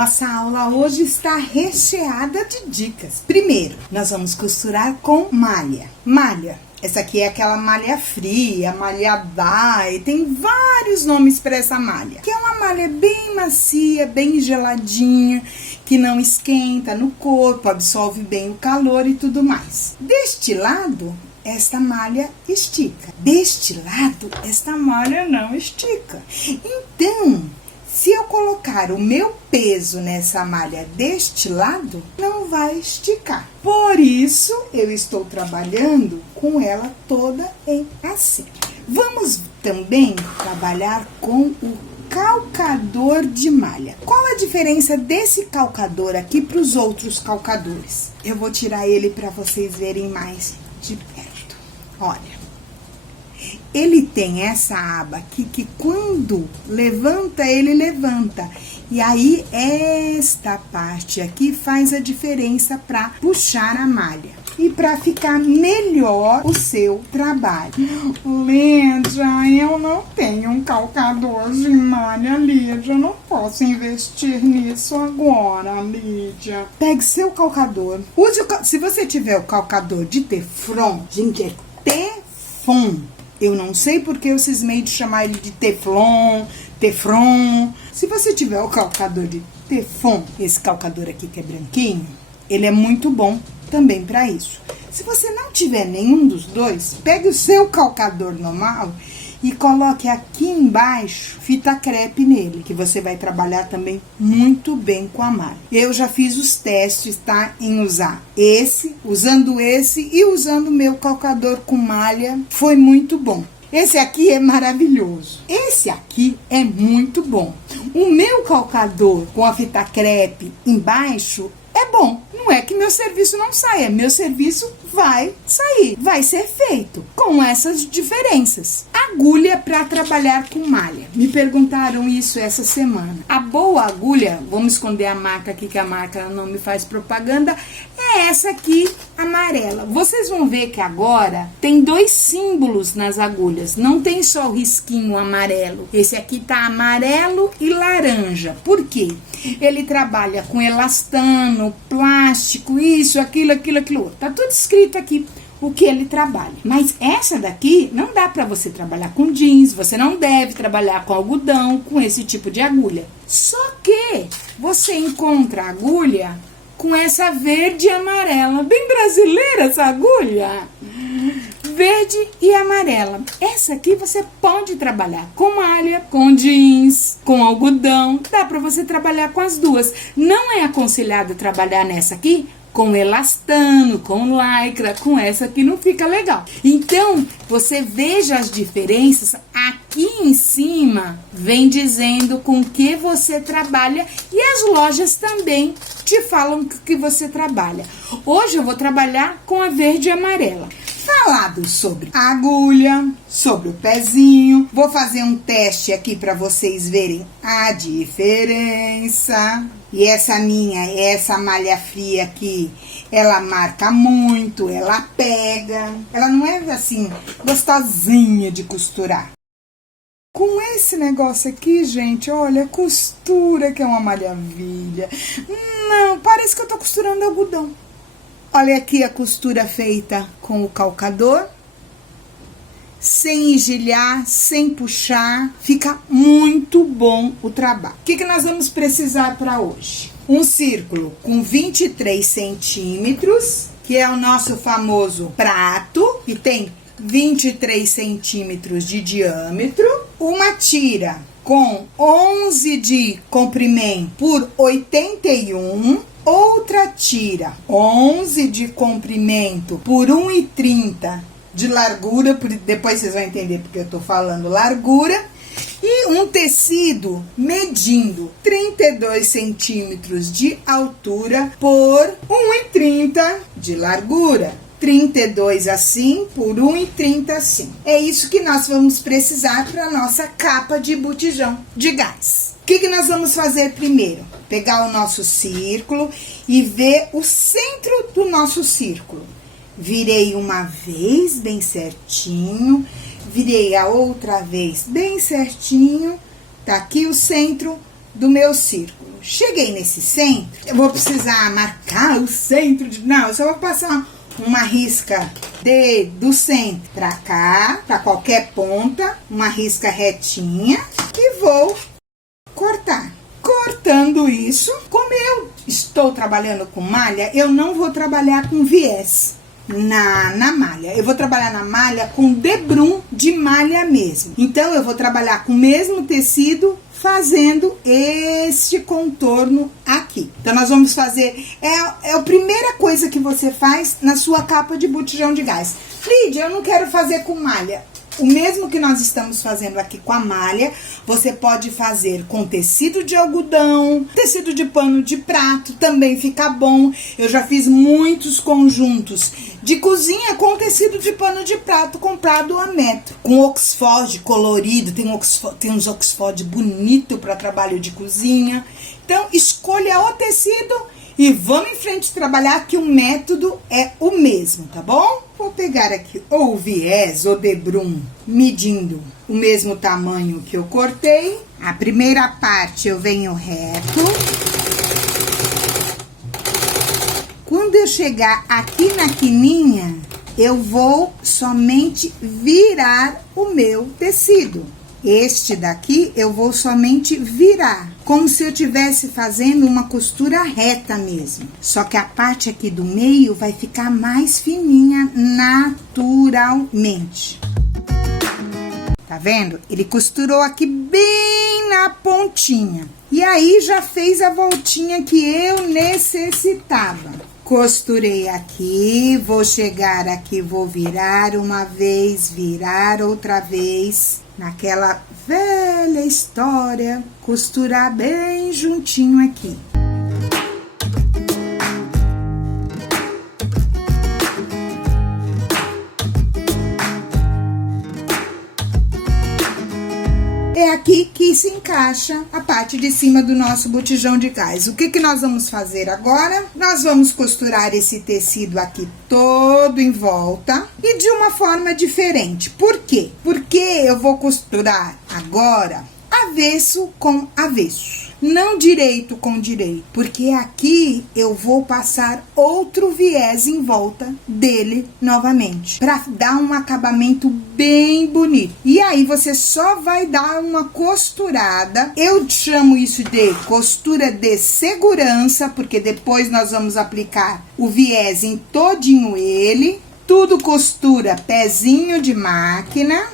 Nossa aula hoje está recheada de dicas. Primeiro, nós vamos costurar com malha. Malha. Essa aqui é aquela malha fria, malha dye, tem vários nomes para essa malha. Que é uma malha bem macia, bem geladinha, que não esquenta no corpo, absorve bem o calor e tudo mais. Deste lado, esta malha estica. Deste lado, esta malha não estica. Então, se eu colocar o meu peso nessa malha deste lado, não vai esticar. Por isso, eu estou trabalhando com ela toda em assim. Vamos também trabalhar com o calcador de malha. Qual a diferença desse calcador aqui para os outros calcadores? Eu vou tirar ele para vocês verem mais de perto. Olha. Ele tem essa aba aqui que quando levanta, ele levanta. E aí, esta parte aqui faz a diferença para puxar a malha. E para ficar melhor o seu trabalho. Lídia, eu não tenho um calcador de malha, Lídia. Eu não posso investir nisso agora, Lídia. Pegue seu calcador. Se você tiver o calcador de Teflon, gente, é Teflon. Eu não sei porque eu cismei de chamar ele de Teflon. Se você tiver o calcador de Teflon, esse calcador aqui que é branquinho, ele é muito bom também para isso. Se você não tiver nenhum dos dois, pegue o seu calcador normal e coloque aqui embaixo fita crepe nele, que você vai trabalhar também muito bem com a malha. Eu já fiz os testes, tá? Em usar usando esse e usando o meu calcador com malha, foi muito bom. Esse aqui é maravilhoso. Esse aqui é muito bom. O meu calcador com a fita crepe embaixo é bom. Não é que meu serviço não saia. Meu serviço vai sair. Vai ser feito com essas diferenças. Agulha para trabalhar com malha. Me perguntaram isso essa semana. A boa agulha, vamos esconder a marca aqui que a marca não me faz propaganda, é essa aqui amarela. Vocês vão ver que agora tem dois símbolos nas agulhas. Não tem só o risquinho amarelo. Esse aqui tá amarelo e laranja. Por quê? Ele trabalha com elastano, plástico, isso, aquilo outro. Tá tudo escrito aqui o que ele trabalha. Mas essa daqui não dá para você trabalhar com jeans, você não deve trabalhar com algodão, com esse tipo de agulha. Só que você encontra agulha com essa verde e amarela. Bem brasileira essa agulha. Verde e amarela. Essa aqui você pode trabalhar com malha, com jeans, com algodão. Dá para você trabalhar com as duas. Não é aconselhado trabalhar nessa aqui com elastano, com lycra, com essa aqui não fica legal. Então, você veja as diferenças. Aqui em cima vem dizendo com que você trabalha e as lojas também te falam que você trabalha. Hoje eu vou trabalhar com a verde e amarela. Falado sobre a agulha, sobre o pezinho. Vou fazer um teste aqui para vocês verem a diferença. E essa malha fria aqui, ela marca muito, ela pega. Ela não é assim, gostosinha de costurar. Com esse negócio aqui, gente, olha, costura que é uma maravilha. Não, parece que eu tô costurando algodão. Olha aqui a costura feita com o calcador, sem engelhar, sem puxar, fica muito bom o trabalho. O que nós vamos precisar para hoje? Um círculo com 23 centímetros, que é o nosso famoso prato, que tem 23 centímetros de diâmetro, uma tira com 11 de comprimento por 81, outra tira 11 de comprimento por 1,30 de largura, depois vocês vão entender porque eu tô falando largura, e um tecido medindo 32 centímetros de altura por 1,30 de largura. 32 assim por 1,30 assim. É isso que nós vamos precisar para nossa capa de botijão de gás. O que nós vamos fazer primeiro? Pegar o nosso círculo e ver o centro do nosso círculo. Virei uma vez bem certinho, virei a outra vez bem certinho. Tá aqui o centro do meu círculo. cheguei nesse centro, eu vou precisar marcar o centro não, eu só vou passar uma risca do centro pra cá, pra qualquer ponta, uma risca retinha e vou cortar. Cortando isso, como eu estou trabalhando com malha, eu não vou trabalhar com viés na malha. Eu vou trabalhar na malha com debrum de malha mesmo. Então, eu vou trabalhar com o mesmo tecido, fazendo este contorno aqui. Então, nós vamos fazer... É a primeira coisa que você faz na sua capa de botijão de gás. Lídia, eu não quero fazer com malha. O mesmo que nós estamos fazendo aqui com a malha, você pode fazer com tecido de algodão, tecido de pano de prato, também fica bom. Eu já fiz muitos conjuntos de cozinha com tecido de pano de prato comprado a metro. Com Oxford colorido, tem uns Oxford bonito para trabalho de cozinha. Então, escolha o tecido e vamos em frente trabalhar, que o método é o mesmo, tá bom? Vou pegar aqui o viés, o debrum, medindo o mesmo tamanho que eu cortei. A primeira parte eu venho reto. Quando eu chegar aqui na quininha, eu vou somente virar o meu tecido. Este daqui eu vou somente virar, como se eu estivesse fazendo uma costura reta mesmo. Só que a parte aqui do meio vai ficar mais fininha naturalmente. Tá vendo? Ele costurou aqui bem na pontinha. E aí já fez a voltinha que eu necessitava. Costurei aqui, vou chegar aqui, vou virar uma vez, virar outra vez. Naquela velha história, costurar bem juntinho aqui. É aqui que se encaixa a parte de cima do nosso botijão de gás. O que nós vamos fazer agora? Nós vamos costurar esse tecido aqui todo em volta e de uma forma diferente. Por quê? Porque eu vou costurar agora avesso com avesso, não direito com direito, porque aqui eu vou passar outro viés em volta dele novamente, para dar um acabamento bem bonito. E aí você só vai dar uma costurada, eu chamo isso de costura de segurança, porque depois nós vamos aplicar o viés em todinho ele, tudo costura pezinho de máquina.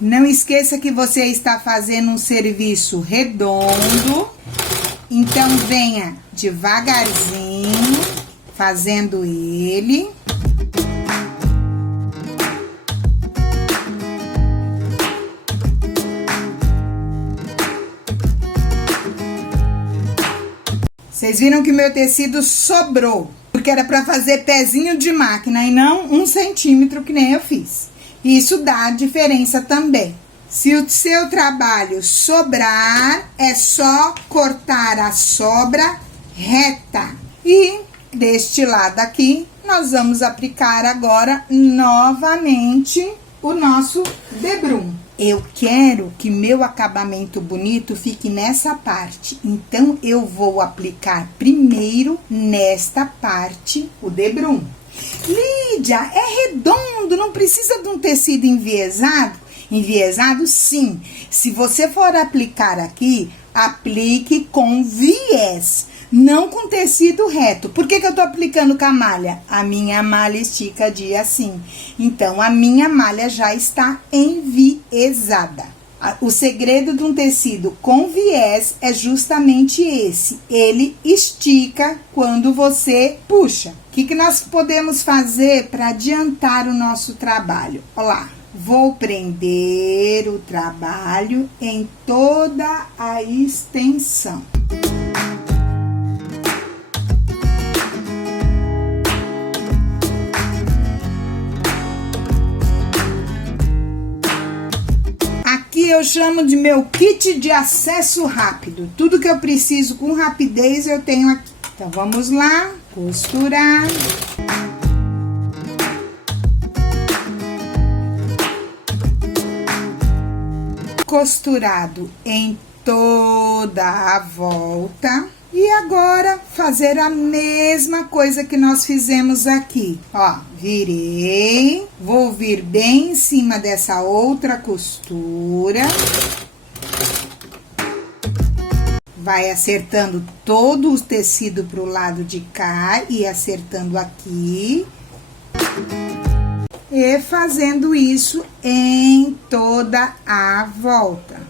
Não esqueça que você está fazendo um serviço redondo, então venha devagarzinho, fazendo ele. Vocês viram que meu tecido sobrou, porque era para fazer pezinho de máquina e não 1 centímetro que nem eu fiz. Isso dá diferença também. Se o seu trabalho sobrar, é só cortar a sobra reta. E deste lado aqui, nós vamos aplicar agora novamente o nosso debrum. Eu quero que meu acabamento bonito fique nessa parte, então eu vou aplicar primeiro nesta parte o debrum. Lídia, é redondo, não precisa de um tecido enviesado? Enviesado, sim. Se você for aplicar aqui, aplique com viés, não com tecido reto. Por que eu tô aplicando com a malha? A minha malha estica dia assim. Então, a minha malha já está enviesada. O segredo de um tecido com viés é justamente esse. Ele estica quando você puxa. O que nós podemos fazer para adiantar o nosso trabalho? Olha lá. Vou prender o trabalho em toda a extensão. Aqui eu chamo de meu kit de acesso rápido. Tudo que eu preciso com rapidez eu tenho aqui. Então, vamos lá, costurar. costurado em toda a volta. E agora, fazer a mesma coisa que nós fizemos aqui. Ó, virei, vou vir bem em cima dessa outra costura. Vai acertando todo o tecido pro lado de cá e acertando aqui. E fazendo isso em toda a volta.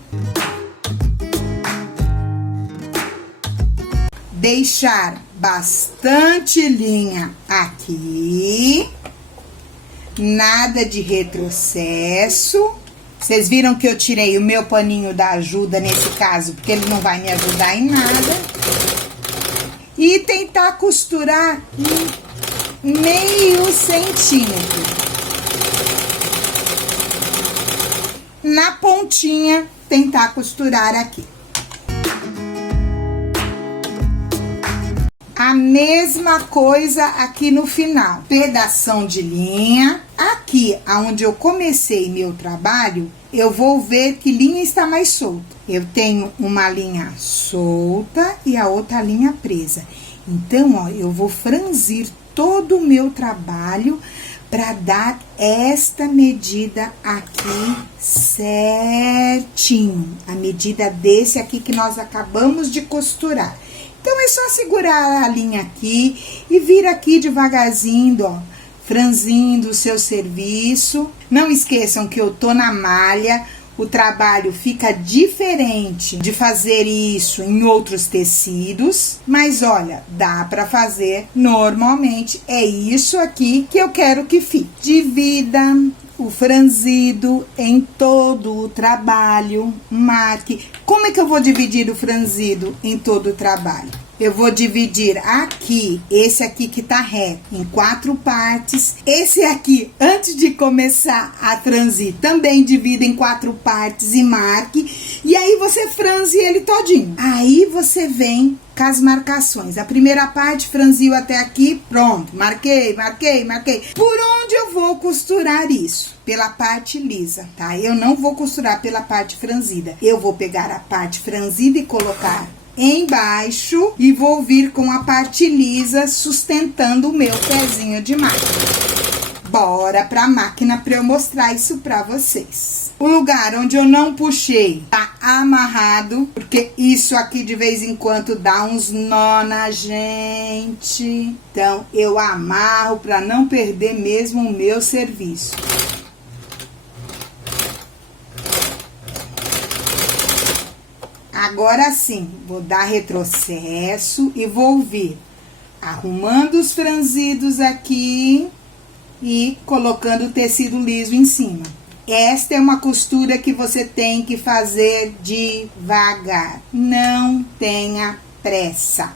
Deixar bastante linha aqui, nada de retrocesso. Vocês viram que eu tirei o meu paninho da ajuda nesse caso, porque ele não vai me ajudar em nada. E tentar costurar meio centímetro na pontinha, tentar costurar aqui. A mesma coisa aqui no final, pedação de linha. Aqui, aonde eu comecei meu trabalho, eu vou ver que linha está mais solta. Eu tenho uma linha solta e a outra linha presa. Então, ó, eu vou franzir todo o meu trabalho para dar esta medida aqui certinho. A medida desse aqui que nós acabamos de costurar. Então, é só segurar a linha aqui e vir aqui devagarzinho, ó, franzindo o seu serviço. Não esqueçam que eu tô na malha, o trabalho fica diferente de fazer isso em outros tecidos, mas olha, dá pra fazer normalmente. É isso aqui que eu quero que fique. Divida o franzido em todo o trabalho, marque. Como é que eu vou dividir o franzido em todo o trabalho? Eu vou dividir aqui, esse aqui que tá reto, em 4 partes. Esse aqui, antes de começar a franzir, também divida em 4 partes e marque. E aí, você franze ele todinho. Aí, você vem com as marcações. A primeira parte, franziu até aqui, pronto. Marquei, marquei, marquei. Por onde eu vou costurar isso? Pela parte lisa, tá? Eu não vou costurar pela parte franzida. Eu vou pegar a parte franzida e colocar embaixo e vou vir com a parte lisa sustentando o meu pezinho de máquina. Bora pra máquina pra eu mostrar isso pra vocês. O lugar onde eu não puxei tá amarrado, porque isso aqui de vez em quando dá uns nó na gente. Então, eu amarro pra não perder mesmo o meu serviço. Agora sim, vou dar retrocesso e vou vir arrumando os franzidos aqui e colocando o tecido liso em cima. Esta é uma costura que você tem que fazer devagar, não tenha pressa.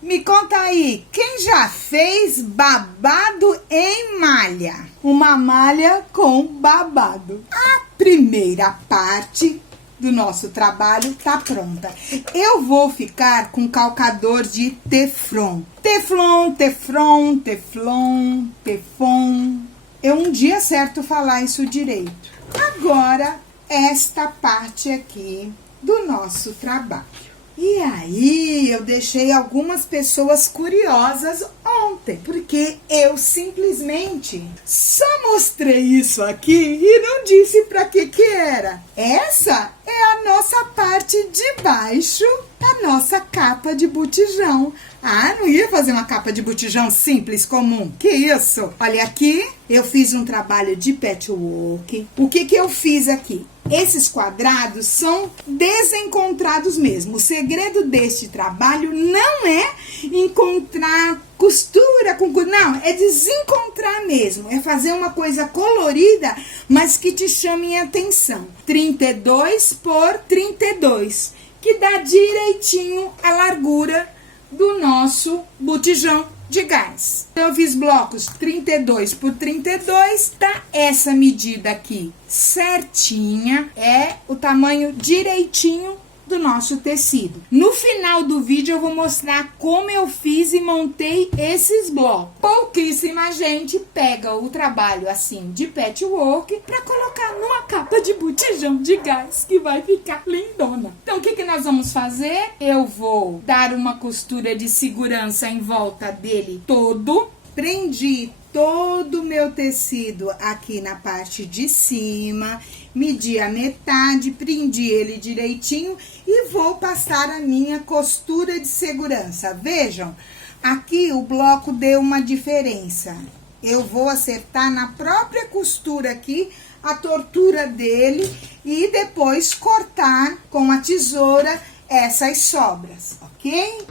Me conta aí, quem já fez babado em malha? Uma malha com babado. A primeira parte do nosso trabalho tá pronta. Eu vou ficar com calcador de teflon. Teflon, teflon, teflon, teflon. Eu um dia acerto falar isso direito. Agora, esta parte aqui do nosso trabalho. E aí, eu deixei algumas pessoas curiosas ontem, porque eu simplesmente só mostrei isso aqui e não disse pra que era. Essa é a nossa parte de baixo da nossa capa de botijão. Ah, não ia fazer uma capa de botijão simples, comum. Que isso? Olha aqui, eu fiz um trabalho de patchwork. O que eu fiz aqui? Esses quadrados são desencontrados mesmo. O segredo deste trabalho não é encontrar costura com... Não, é desencontrar mesmo. É fazer uma coisa colorida, mas que te chame a atenção. 32 por 32, que dá direitinho a largura do nosso botijão de gás. Então, eu fiz blocos 32 por 32, tá essa medida aqui certinha, é o tamanho direitinho do nosso tecido. No final do vídeo eu vou mostrar como eu fiz e montei esses blocos. Pouquíssima gente pega o trabalho assim de patchwork para colocar numa capa de botijão de gás que vai ficar lindona. Então o que nós vamos fazer? Eu vou dar uma costura de segurança em volta dele todo. Prendi todo o meu tecido aqui na parte de cima, medi a metade, prendi ele direitinho e vou passar a minha costura de segurança. Vejam, aqui o bloco deu uma diferença. Eu vou acertar na própria costura aqui a tortura dele e depois cortar com a tesoura essas sobras, ok?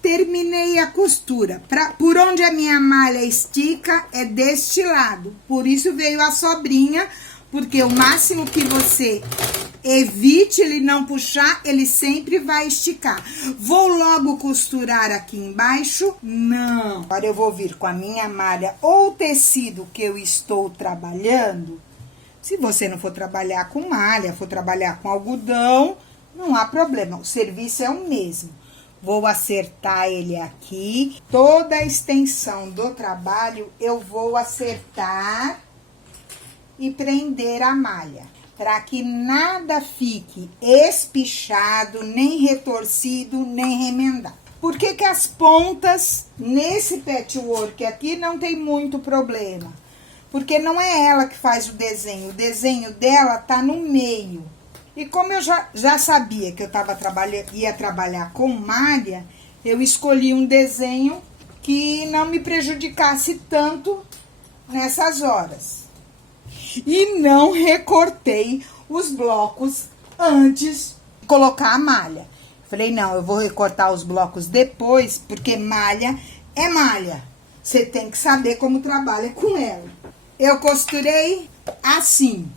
Terminei a costura. Por onde a minha malha estica é deste lado. Por isso veio a sobrinha, porque o máximo que você evite ele não puxar, ele sempre vai esticar. Vou logo costurar aqui embaixo? Não. Agora eu vou vir com a minha malha ou tecido que eu estou trabalhando. Se você não for trabalhar com malha, for trabalhar com algodão, não há problema. O serviço é o mesmo. Vou acertar ele aqui. Toda a extensão do trabalho eu vou acertar e prender a malha, para que nada fique espichado, nem retorcido, nem remendado. Por que que as pontas nesse patchwork aqui não tem muito problema? Porque não é ela que faz o desenho dela tá no meio. E como eu já sabia que eu ia trabalhar com malha, eu escolhi um desenho que não me prejudicasse tanto nessas horas. E não recortei os blocos antes de colocar a malha. Falei, não, eu vou recortar os blocos depois, porque malha é malha. Você tem que saber como trabalha com ela. Eu costurei assim.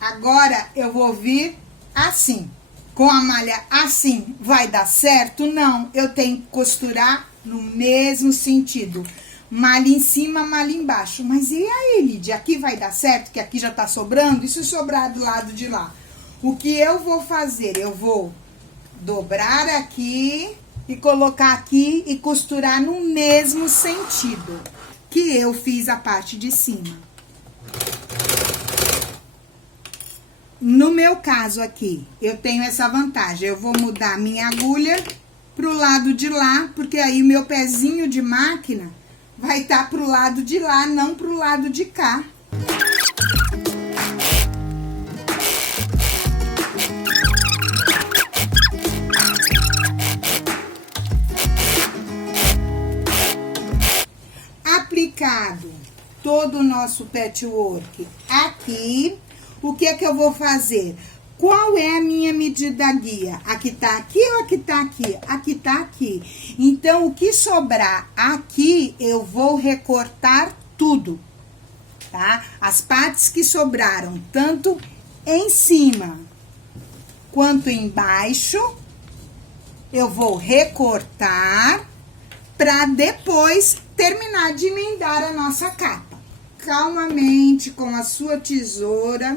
Agora eu vou vir assim. Com a malha assim, vai dar certo? Não, eu tenho que costurar no mesmo sentido. Malha em cima, malha embaixo. Mas e aí, Lídia? Aqui vai dar certo? Que aqui já tá sobrando? E se sobrar do lado de lá? O que eu vou fazer? Eu vou dobrar aqui e colocar aqui e costurar no mesmo sentido que eu fiz a parte de cima. No meu caso aqui, eu tenho essa vantagem. Eu vou mudar minha agulha pro lado de lá, porque aí o meu pezinho de máquina vai estar pro lado de lá, não pro lado de cá. Aplicado todo o nosso patchwork aqui, o que é que eu vou fazer? Qual é a minha medida guia? Aqui tá aqui ou aqui tá aqui? Aqui tá aqui. Então, o que sobrar aqui, eu vou recortar tudo, tá? As partes que sobraram, tanto em cima quanto embaixo, eu vou recortar para depois terminar de emendar a nossa capa. Calmamente, com a sua tesoura,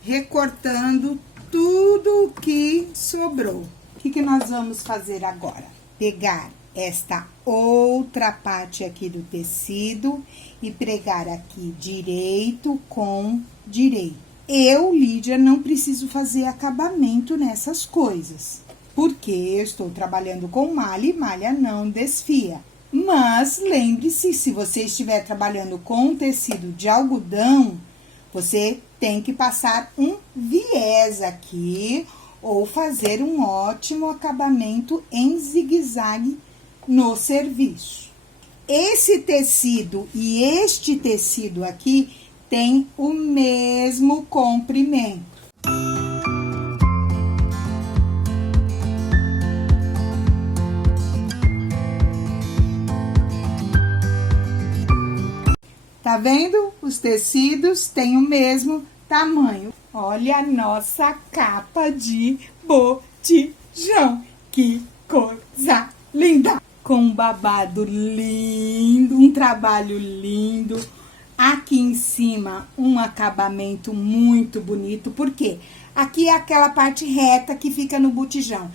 recortando tudo o que sobrou. O que nós vamos fazer agora? Pegar esta outra parte aqui do tecido e pregar aqui direito com direito. Eu, Lídia, não preciso fazer acabamento nessas coisas, porque eu estou trabalhando com malha e malha não desfia. Mas lembre-se, se você estiver trabalhando com tecido de algodão, você tem que passar um viés aqui ou fazer um ótimo acabamento em zigue-zague no serviço. Esse tecido e este tecido aqui tem o mesmo comprimento. Tá vendo? Os tecidos têm o mesmo tamanho. Olha a nossa capa de botijão. Que coisa linda! Com um babado lindo, um trabalho lindo. aqui em cima um acabamento muito bonito, porque aqui é aquela parte reta que fica no botijão.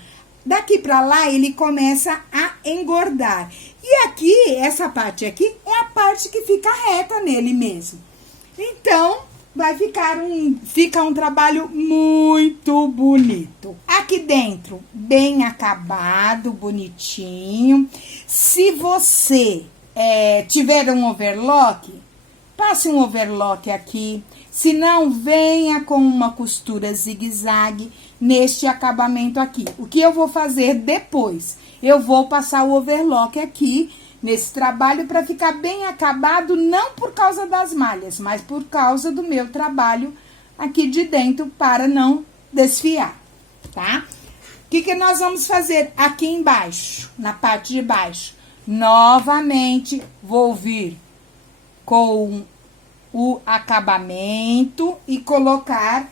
Daqui pra lá ele começa a engordar. E aqui, essa parte aqui, é a parte que fica reta nele mesmo. Então, vai fica um trabalho muito bonito. Aqui dentro, bem acabado, bonitinho. Se você tiver um overlock, passe um overlock aqui. Se não, venha com uma costura zigue-zague neste acabamento aqui. O que eu vou fazer depois? Eu vou passar o overlock aqui nesse trabalho para ficar bem acabado, não por causa das malhas, mas por causa do meu trabalho aqui de dentro para não desfiar, tá? O que nós vamos fazer aqui embaixo, na parte de baixo? Novamente, vou vir com o acabamento e colocar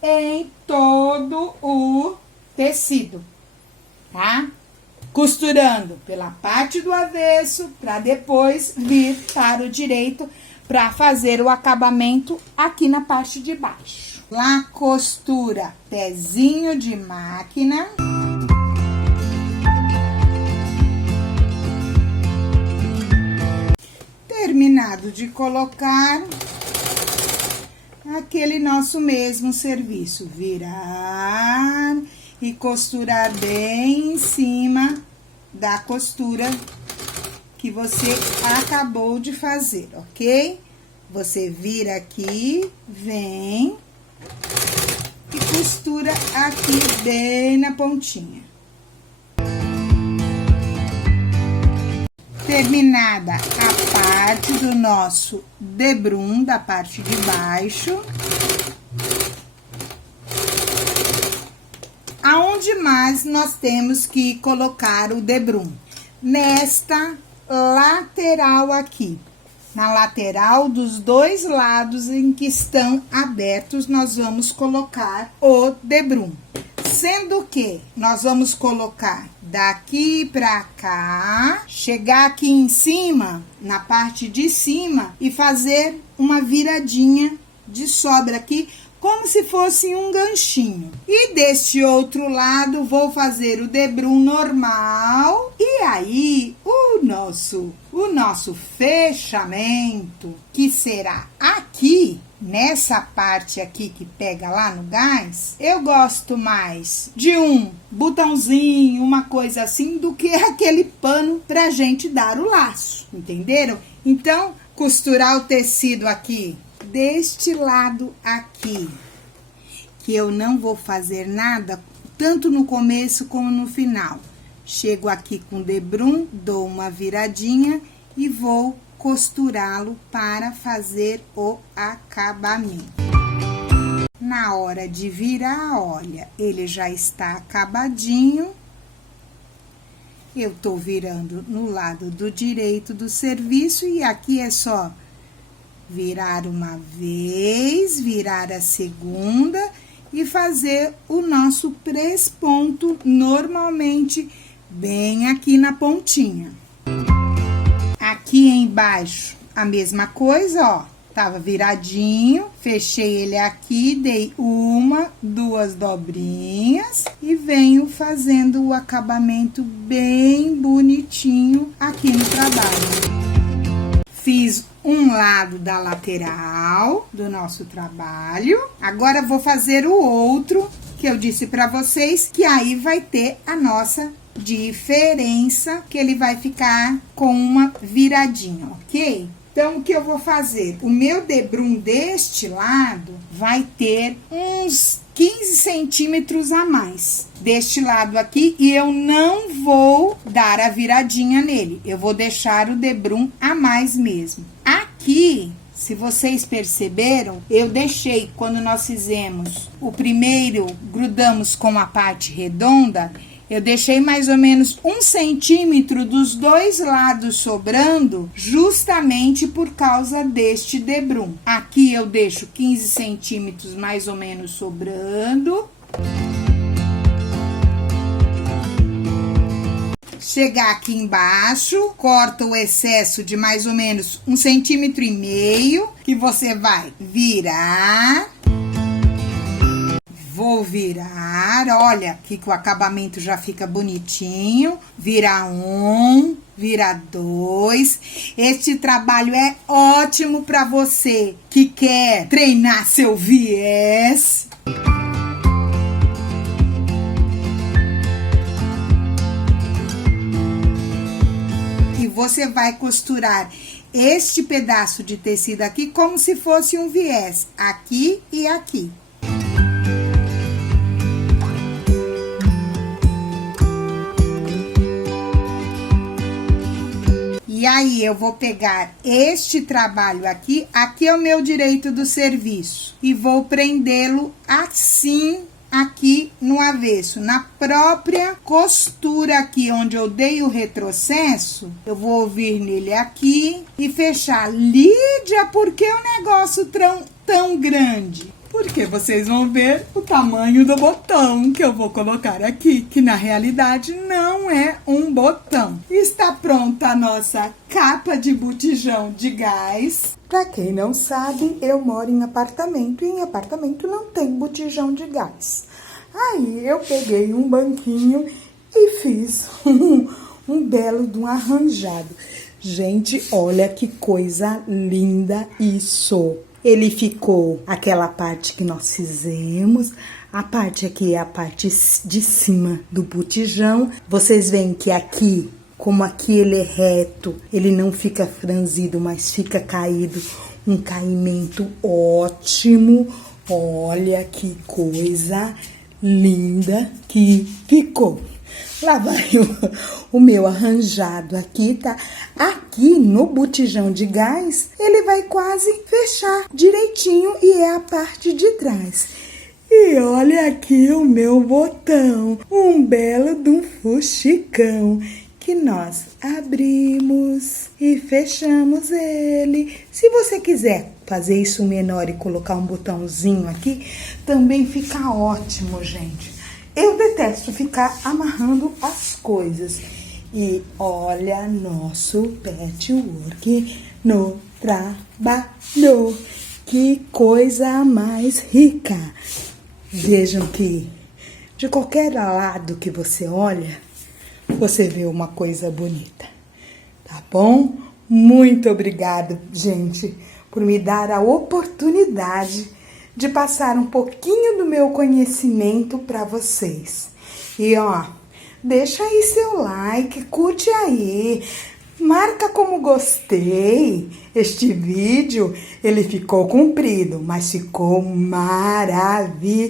em todo o tecido, tá? Costurando pela parte do avesso, para depois vir para o direito, para fazer o acabamento aqui na parte de baixo. Lá, costura, pezinho de máquina. Terminado de colocar aquele nosso mesmo serviço, virar e costurar bem em cima da costura que você acabou de fazer, ok? Você vira aqui, vem e costura aqui bem na pontinha. Terminada a parte do nosso debrum, da parte de baixo. Aonde mais nós temos que colocar o debrum? Nesta lateral aqui. Na lateral dos dois lados em que estão abertos, nós vamos colocar o debrum. Sendo que nós vamos colocar daqui pra cá, chegar aqui em cima, na parte de cima, e fazer uma viradinha de sobra aqui, como se fosse um ganchinho. E deste outro lado, vou fazer o debrum normal. E aí, o nosso fechamento, que será aqui, nessa parte aqui que pega lá no gás, eu gosto mais de um botãozinho, uma coisa assim, do que aquele pano pra gente dar o laço, entenderam? Então, costurar o tecido aqui, deste lado aqui, que eu não vou fazer nada, tanto no começo como no final. Chego aqui com o debrum, dou uma viradinha e vou costurá-lo para fazer o acabamento. Na hora de virar, olha, ele já está acabadinho. Eu tô virando no lado do direito do serviço e aqui é só virar uma vez, virar a segunda e fazer o nosso presponto normalmente bem aqui na pontinha. Aqui embaixo, a mesma coisa, ó, tava viradinho, fechei ele aqui, dei uma, duas dobrinhas e venho fazendo o acabamento bem bonitinho aqui no trabalho. Fiz um lado da lateral do nosso trabalho. Agora, vou fazer o outro, que eu disse pra vocês, que aí vai ter a nossa diferença, que ele vai ficar com uma viradinha, ok? Então, o que eu vou fazer? O meu debrum deste lado vai ter uns 15 centímetros a mais deste lado aqui, e eu não vou dar a viradinha nele, eu vou deixar o debrum a mais mesmo. Aqui, se vocês perceberam, eu deixei, quando nós fizemos o primeiro, grudamos com a parte redonda, eu deixei mais ou menos 1 centímetro dos dois lados sobrando, justamente por causa deste debrum. Aqui eu deixo 15 centímetros mais ou menos sobrando. chegar aqui embaixo, corta o excesso de mais ou menos 1,5 centímetros, que você vai virar. Vou virar, olha aqui que o acabamento já fica bonitinho. Virar 1, virar 2. Este trabalho é ótimo para você que quer treinar seu viés. E você vai costurar este pedaço de tecido aqui como se fosse um viés, aqui e aqui. E aí, eu vou pegar este trabalho aqui é o meu direito do serviço. E vou prendê-lo assim, aqui no avesso. Na própria costura aqui, onde eu dei o retrocesso, eu vou vir nele aqui e fechar. Lídia, por que o negócio tão grande? Porque vocês vão ver o tamanho do botão que eu vou colocar aqui, que na realidade não é um botão. Está pronta a nossa capa de botijão de gás. Para quem não sabe, eu moro em apartamento e em apartamento não tem botijão de gás. Aí eu peguei um banquinho e fiz um belo de um arranjado. Gente, olha que coisa linda isso! Ele ficou aquela parte que nós fizemos, a parte aqui é a parte de cima do botijão. Vocês veem que aqui, como aqui ele é reto, ele não fica franzido, mas fica caído, um caimento ótimo. Olha que coisa linda que ficou. Lá vai o meu arranjado aqui, tá? Aqui no botijão de gás, ele vai quase fechar direitinho e é a parte de trás. E olha aqui o meu botão, um belo de um fuxicão, que nós abrimos e fechamos ele. Se você quiser fazer isso menor e colocar um botãozinho aqui, também fica ótimo, gente. Eu detesto ficar amarrando as coisas. E olha nosso patchwork no trabalho. Que coisa mais rica. Vejam que de qualquer lado que você olha, você vê uma coisa bonita. Tá bom? Muito obrigada, gente, por me dar a oportunidade de passar um pouquinho do meu conhecimento para vocês. E deixa aí seu like, curte aí, marca como gostei. Este vídeo, ele ficou comprido, mas ficou maravilhoso.